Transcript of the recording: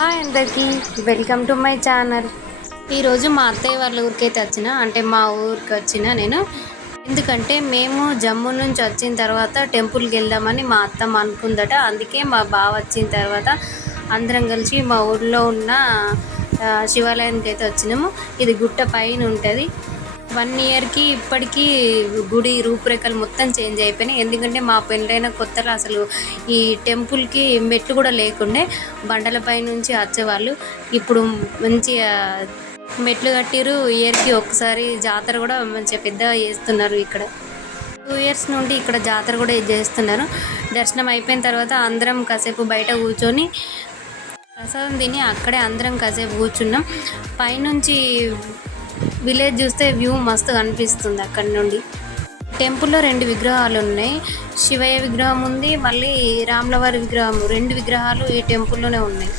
Hi అందరికీ, welcome to my channel. ఈరోజు మా అత్తయ్య వాళ్ళ ఊరికైతే వచ్చిన, అంటే మా ఊరికి వచ్చిన నేను. ఎందుకంటే మేము జమ్మూ నుంచి వచ్చిన తర్వాత టెంపుల్కి వెళ్దామని మా అత్తమ్మ అనుకుందట. అందుకే మా బావ వచ్చిన తర్వాత అందరం కలిసి మా ఊళ్ళో ఉన్న శివాలయానికి అయితే వచ్చినాము. ఇది గుట్ట పైన ఉంటుంది. 1 ఇయర్కి ఇప్పటికీ గుడి రూపురేఖలు మొత్తం చేంజ్ అయిపోయినాయి. ఎందుకంటే మా పెళ్ళైన కొత్తలో అసలు ఈ టెంపుల్కి మెట్లు కూడా లేకుండే, బండలపై నుంచి వచ్చేవాళ్ళు. ఇప్పుడు మంచిగా మెట్లు కట్టిరు. ఇయర్కి ఒకసారి జాతర కూడా మంచిగా పెద్దగా చేస్తున్నారు. ఇక్కడ 2 ఇయర్స్ నుండి ఇక్కడ జాతర కూడా చేస్తున్నారు. దర్శనం అయిపోయిన తర్వాత అందరం కాసేపు బయట కూర్చొని ప్రసాదం తిని అక్కడే అందరం కాసేపు కూర్చున్నాం. పైనుంచి విలేజ్ చూస్తే వ్యూ మస్తు కనిపిస్తుంది. అక్కడి నుండి టెంపుల్లో 2 విగ్రహాలు ఉన్నాయి. శివయ్య విగ్రహం ఉంది, మళ్ళీ రాములవారి విగ్రహం. 2 విగ్రహాలు ఈ టెంపుల్లోనే ఉన్నాయి.